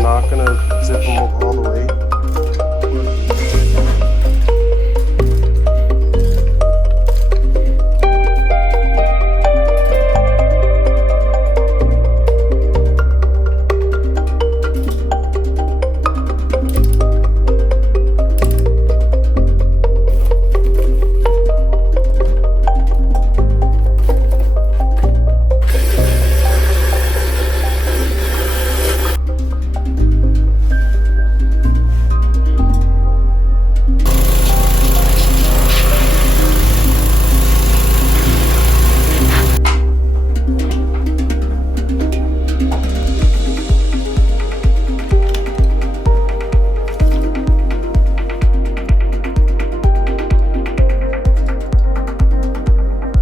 I'm not gonna zip them all the way.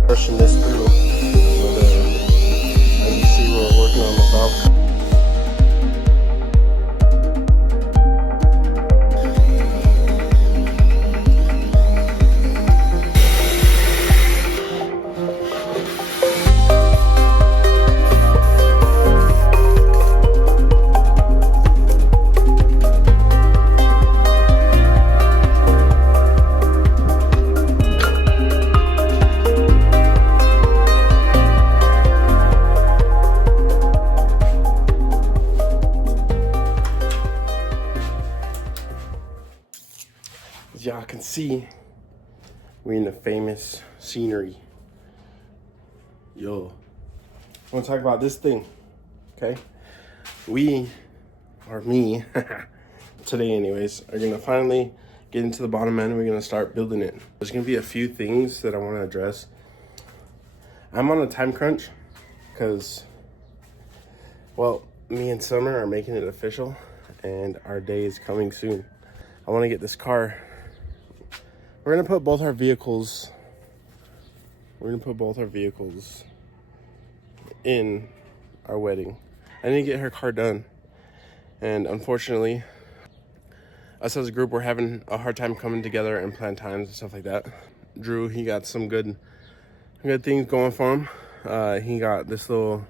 Rushing this through, but as you see, we're working on the valve. As y'all can see, we're in the famous scenery. Yo, I want to talk about this thing, okay? We, or me, today anyways, are gonna finally get into the bottom end and we're gonna start building it. There's gonna be a few things that I want to address. I'm on a time crunch because, well, me and Summer are making it official and our day is coming soon. I want to get this car. We're gonna put both our vehicles. In our wedding. I need to get her car done, and unfortunately, us as a group, we're having a hard time coming together and plan times and stuff like that. Drew, he got some good things going for him. He got this little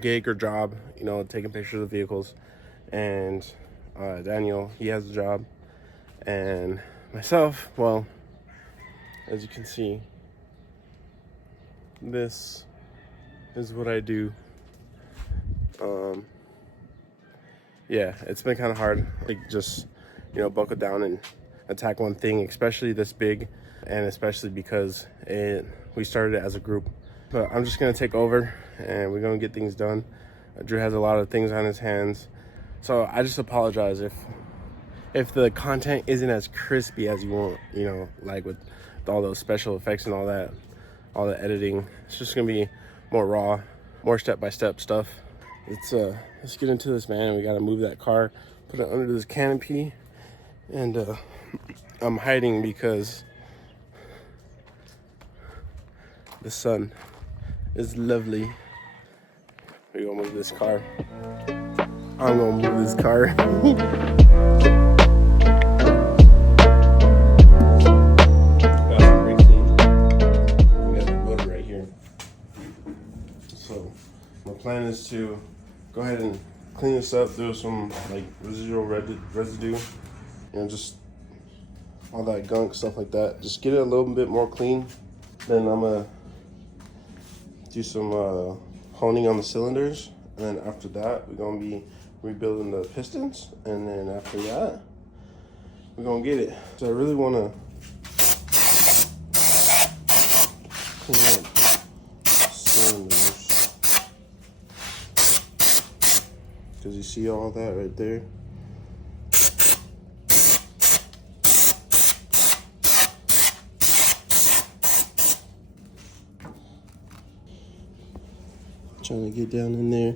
gig or job, you know, taking pictures of vehicles, and Daniel, he has a job, and myself, well, as you can see, this is what I do. Yeah, it's been kind of hard, like, just, you know, buckle down and attack one thing, especially this big, and especially because we started it as a group. But I'm just gonna take over and we're gonna get things done. Drew has a lot of things on his hands, so I just apologize if the content isn't as crispy as you want, you know, like with all those special effects and all that, all the editing. It's just gonna be more raw, more step-by-step stuff. Let's get into this, man. We gotta move that car, put it under this canopy, and I'm hiding because the sun is lovely. We're gonna move this car. I'm gonna move this car. Plan is to go ahead and clean this up, do some like residual residue, you know, just all that gunk, stuff like that. Just get it a little bit more clean. Then I'm gonna do some honing on the cylinders, and then after that we're gonna be rebuilding the pistons, and then after that we're gonna get it. So I really want to clean up cylinders. Because you see all that right there? Trying to get down in there.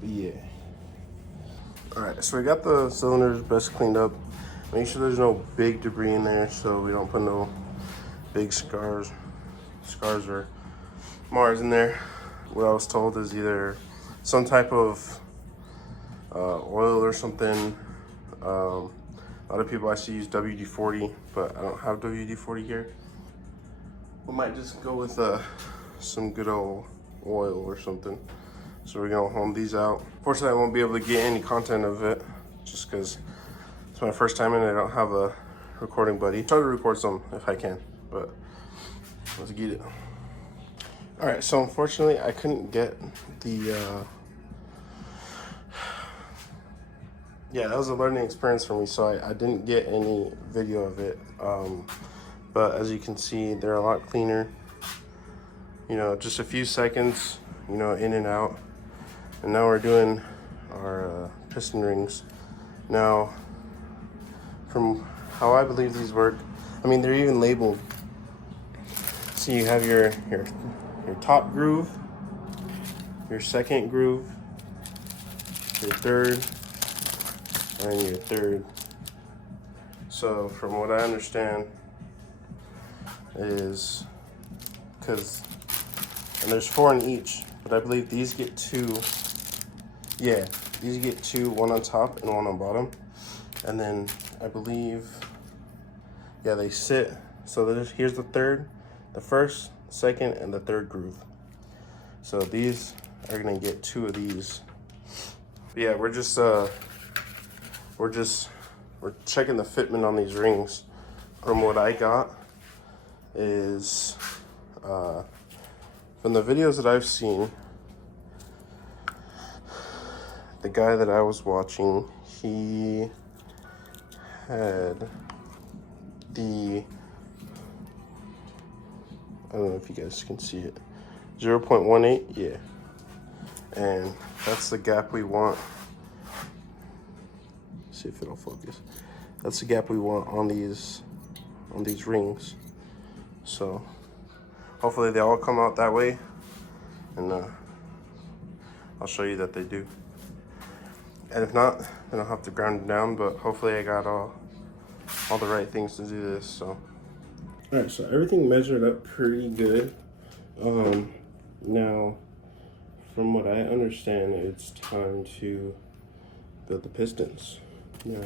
But yeah. Alright, so we got the cylinders best cleaned up. Make sure there's no big debris in there so we don't put no big scars or Mars in there. What I was told is either some type of oil or something, a A lot of people I see use WD-40, but I don't have WD-40 here. We might just go with some good old oil or something. So we're gonna home these out. Fortunately, I won't be able to get any content of it just because it's my first time and I don't have a recording buddy. Try to record some if I can, but let's get it. All right, so unfortunately, I couldn't get the, yeah, that was a learning experience for me, so I didn't get any video of it. But as you can see, they're a lot cleaner. You know, just a few seconds, you know, in and out. And now we're doing our piston rings. Now, from how I believe these work, I mean, they're even labeled. So you have your top groove, your second groove, your third, and your third. So from what I understand is, and there's 4 in each, but I believe these get 2. Yeah, these get 2, one on top and one on bottom. And then I believe, yeah, they sit. So here's the third, the first, second, and the third groove. So these are gonna get 2 of these. But yeah, we're checking the fitment on these rings. From what I got is, from the videos that I've seen, the guy that I was watching, he had the, I don't know if you guys can see it, 0.18, yeah. And that's the gap we want. See if it'll focus. That's the gap we want on these rings. So hopefully they all come out that way, and I'll show you that they do. And if not, then I'll have to ground it down, but hopefully I got all the right things to do this, so. All right, so everything measured up pretty good. Now, from what I understand, it's time to build the pistons. Now,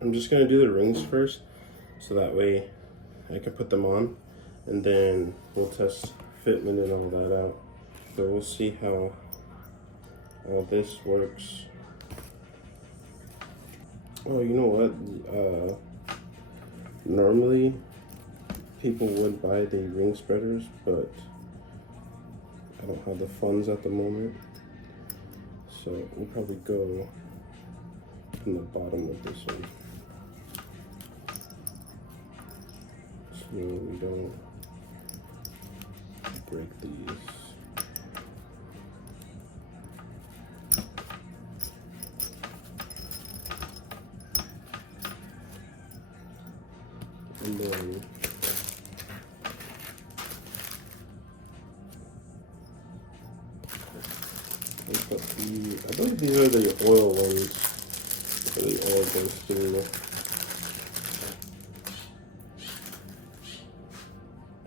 I'm just gonna do the rings first, so that way I can put them on, and then we'll test fitment and all that out. So we'll see how all this works. Oh, you know what? Normally people would buy the ring spreaders, but I don't have the funds at the moment. So we'll probably go in the bottom of this one, so we don't break these. And then I believe these are the oil ones, where the oil goes through.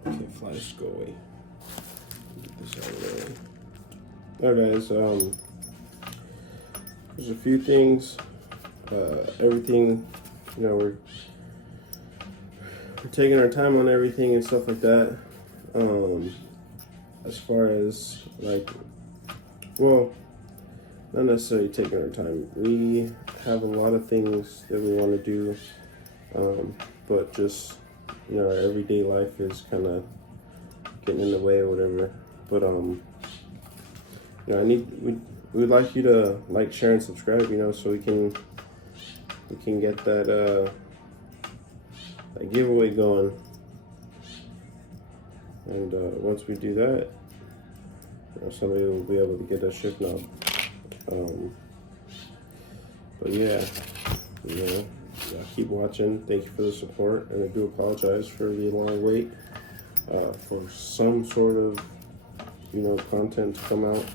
Okay, flies, go away. Get this out of the way. Alright guys, there's a few things. Everything, you know, we're taking our time on everything and stuff like that. As far as like, well, not necessarily taking our time. We have a lot of things that we want to do, but just, you know, our everyday life is kind of getting in the way or whatever. But you know, we'd like you to like, share, and subscribe, you know, so we can get that that giveaway going. And once we do that, you know, somebody will be able to get a shift knob. But yeah, you know, keep watching. Thank you for the support, and I do apologize for the long wait for some sort of, you know, content to come out.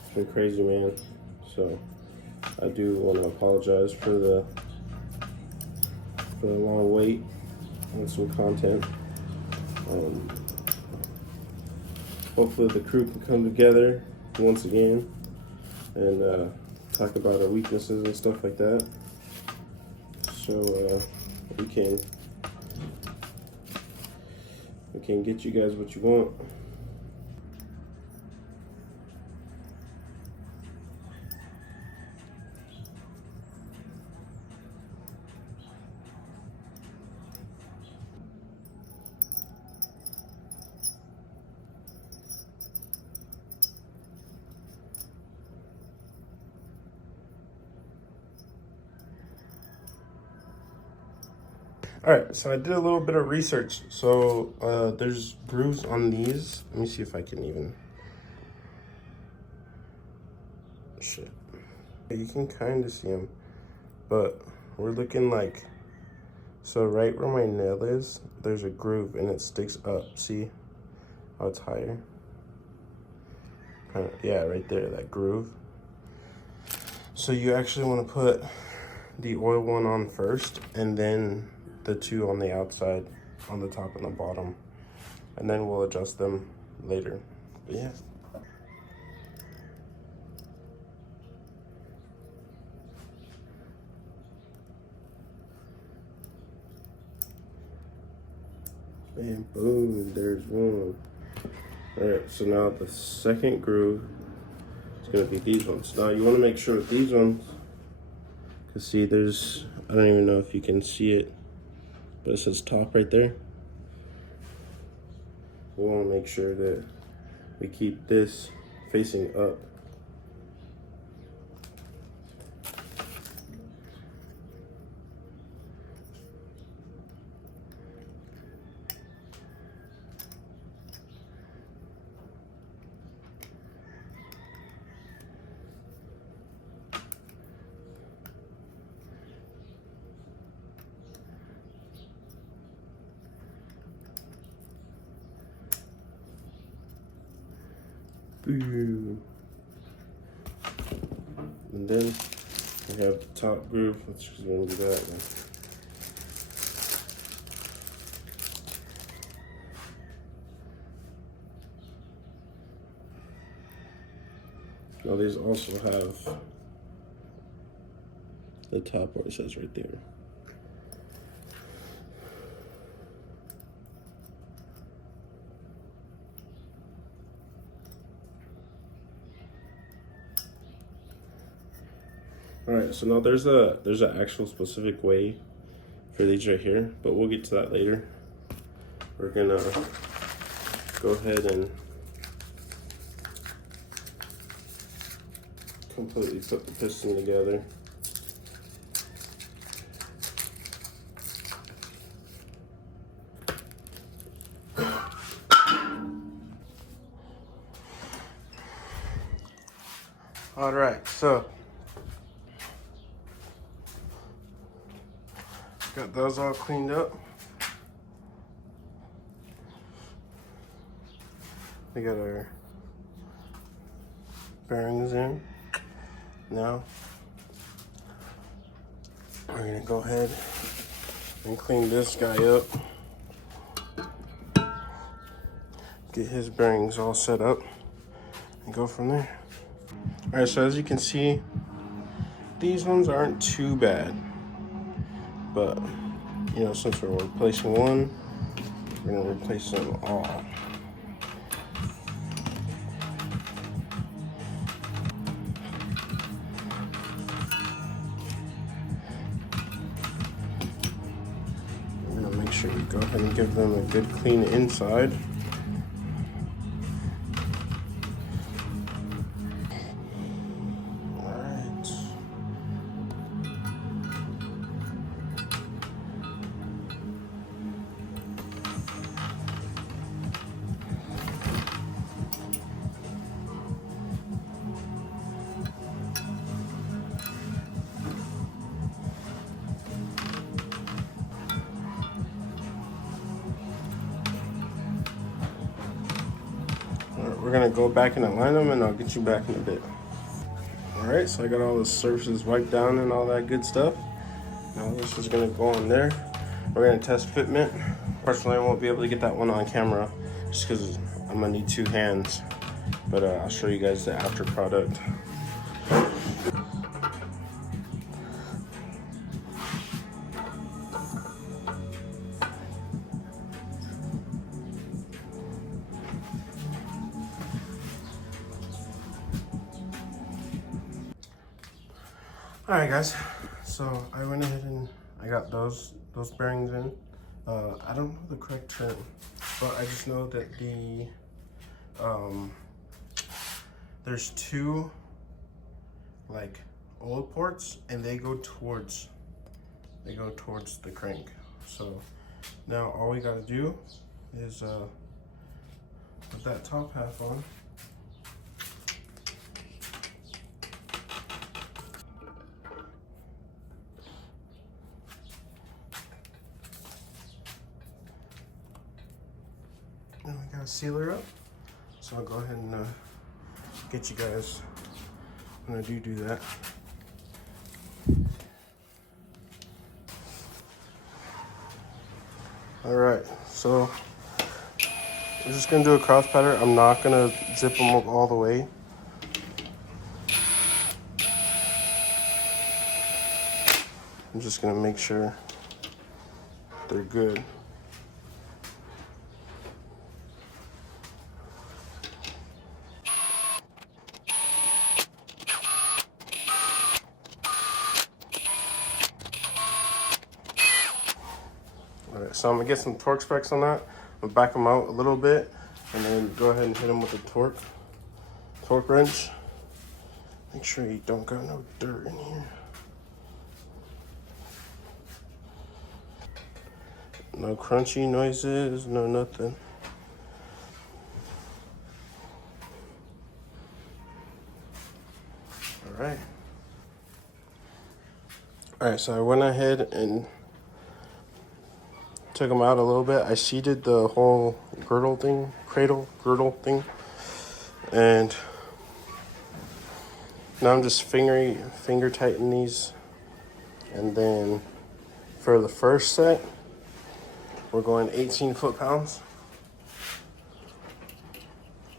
It's been crazy, man. So I do want to apologize for the long wait on some content. Hopefully the crew can come together once again and talk about our weaknesses and stuff like that. So we can get you guys what you want. All right, so I did a little bit of research. So there's grooves on these. Let me see if I can even. Shit. You can kind of see them, but we're looking like, so right where my nail is, there's a groove and it sticks up. See how it's higher? Yeah, right there, that groove. So you actually want to put the oil one on first, and then the two on the outside, on the top and the bottom, and then we'll adjust them later. But yeah. And boom, there's one. All right, so now the second groove is gonna be these ones. Now you wanna make sure with these ones, cause see there's, I don't even know if you can see it, but it says top right there. We wanna make sure that we keep this facing up. Boom. And then we have the top groove. Let's just gonna do that one. Now these also have the top where it says right there. All right, so now there's an actual specific way for these right here, but we'll get to that later. We're gonna go ahead and completely put the piston together. All right, so got those all cleaned up. We got our bearings in. Now we're gonna go ahead and clean this guy up. Get his bearings all set up and go from there. All right, so as you can see, these ones aren't too bad. But, you know, since we're replacing one, we're gonna replace them all. We're gonna make sure we go ahead and give them a good clean inside. We're gonna go back and align them, and I'll get you back in a bit. All right, so I got all the surfaces wiped down and all that good stuff. Now this is gonna go on there. We're gonna test fitment. Personally, I won't be able to get that one on camera just because I'm gonna need two hands. But I'll show you guys the after product. All right, guys. So I went ahead and I got those bearings in. I don't know the correct term, but I just know that there's two like old ports, and they go towards the crank. So now all we gotta do is put that top half on. And we gotta seal her up. So I'll go ahead and get you guys when I do that. All right, so I'm just gonna do a cross pattern. I'm not gonna zip them up all the way. I'm just gonna make sure they're good. Alright, so I'm gonna get some torque specs on that. I'm gonna back them out a little bit and then go ahead and hit them with the torque wrench. Make sure you don't got no dirt in here. No crunchy noises, no nothing. Alright. Alright, so I went ahead and took them out a little bit. I seated the whole girdle thing, girdle thing. And now I'm just finger tighten these. And then for the first set, we're going 18 foot-pounds.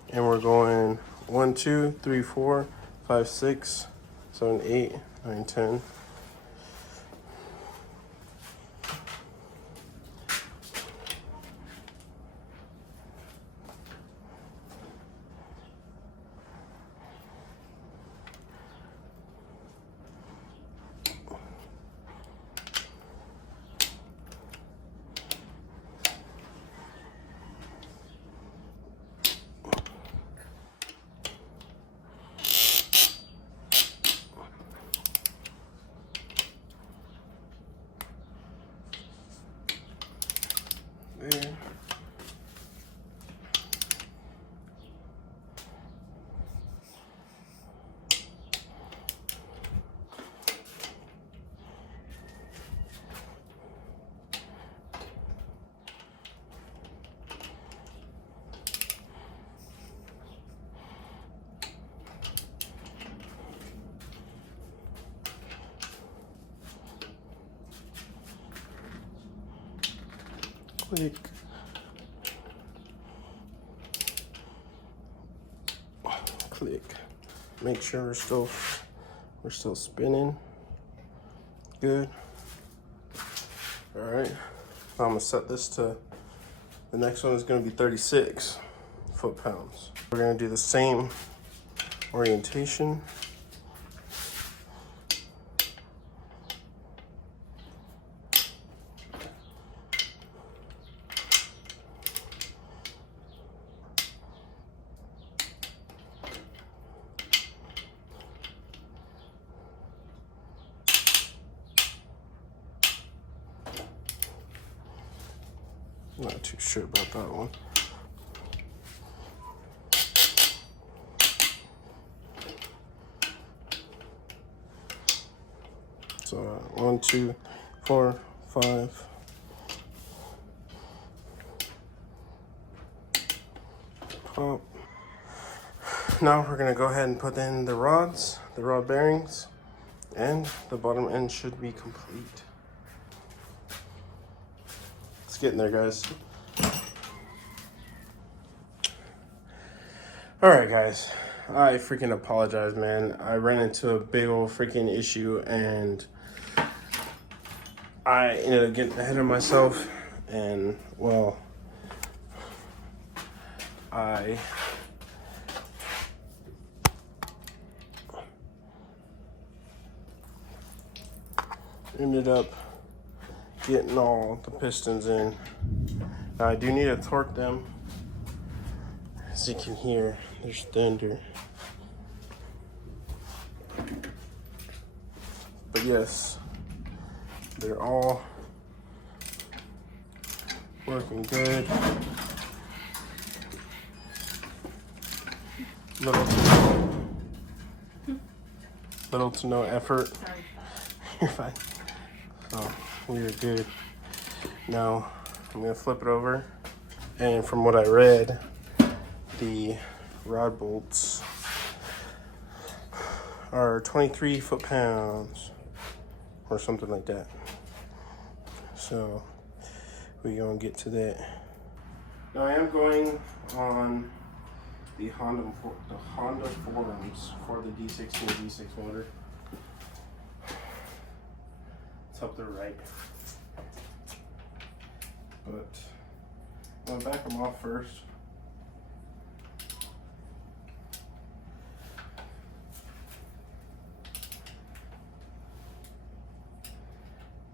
And we're going 1, 2, 3, 4, 5, 6, 7, 8, 9, 10. There. Click. Click. Make sure we're still spinning. Good. All right. I'm gonna set this to, the next one is gonna be 36 foot-pounds. We're gonna do the same orientation. Not too sure about that one. So 1, 2, 4, 5. Pop. Now we're gonna go ahead and put in the rod bearings, and the bottom end should be complete. Let's get in there, guys. All right, guys. I freaking apologize, man. I ran into a big old freaking issue, and I ended up getting ahead of myself, and well, I ended up getting all the pistons in. Now I do need to torque them. As you can hear, there's thunder. But yes, they're all working good. Little to no effort. Sorry. You're fine. So we are good. Now I'm gonna flip it over, and from what I read, the rod bolts are 23 foot-pounds or something like that. So we're gonna get to that. Now I am going on the Honda forums for the D16 V6 motor. It's up the right. But I'm gonna back them off first.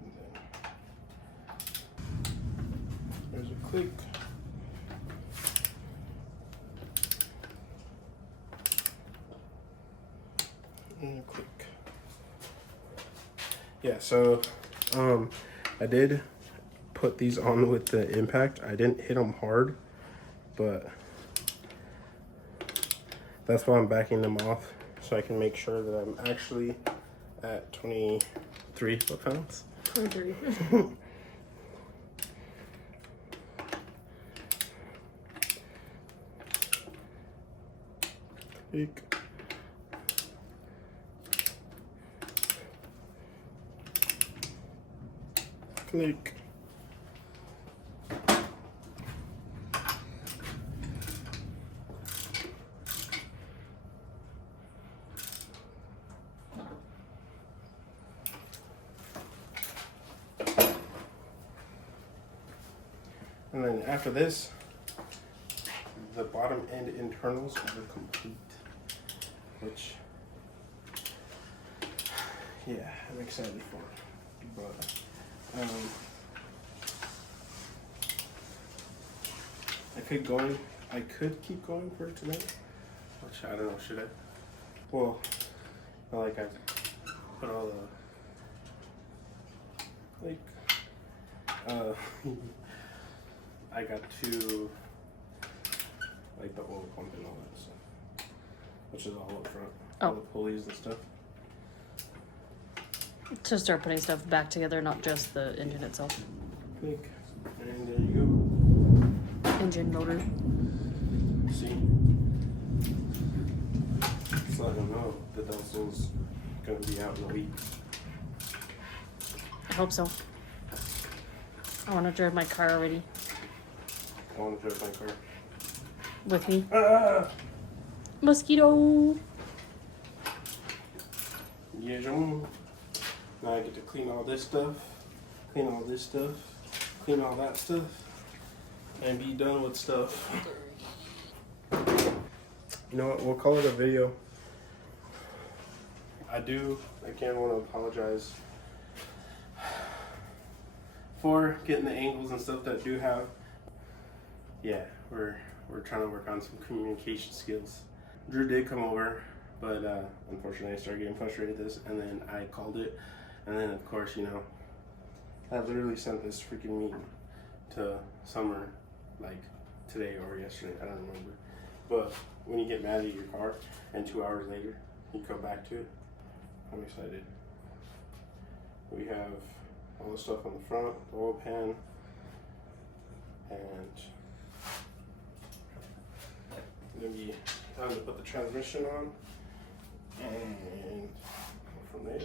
And then there's a click. And a click. Yeah, so I did put these on with the impact. I didn't hit them hard, but that's why I'm backing them off, so I can make sure that I'm actually at 23 foot-pounds. 23. Click. Click. And then after this, the bottom end internals are complete, which, yeah, I'm excited for. But I could keep going for tonight, which I don't know, should I? Well, I put all the, I got to, the oil pump and all that stuff, which is all up front, all the pulleys and stuff. To start putting stuff back together, not just the engine itself. Click, and there you go. Engine, motor. See? Just let them know that those things gonna be out in a week. I hope so. I want to drive my car already. I want to drive my car. With me. Mosquito! Yeah, now I get to clean all this stuff, clean all this stuff, clean all that stuff, and be done with stuff. You know what, we'll call it a video. I again want to apologize for getting the angles and stuff that I do have. Yeah, we're trying to work on some communication skills. Drew did come over, but unfortunately I started getting frustrated with this, and then I called it, and then of course, I literally sent this freaking meeting to Summer like today or yesterday, I don't remember. But when you get mad at your car and 2 hours later you come back to it, I'm excited. We have all the stuff on the front, the oil pan, and it'll be time to put the transmission on, and from there,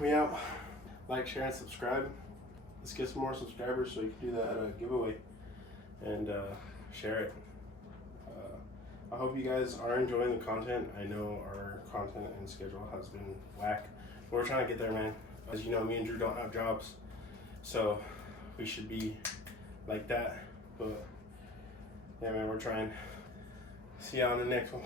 we out. Like, share, and subscribe. Let's get some more subscribers so you can do that giveaway and share it. I hope you guys are enjoying the content. I know our content and schedule has been whack. We're trying to get there, man. As you know, me and Drew don't have jobs, so we should be like that. But yeah, man, we're trying. See you on the next one.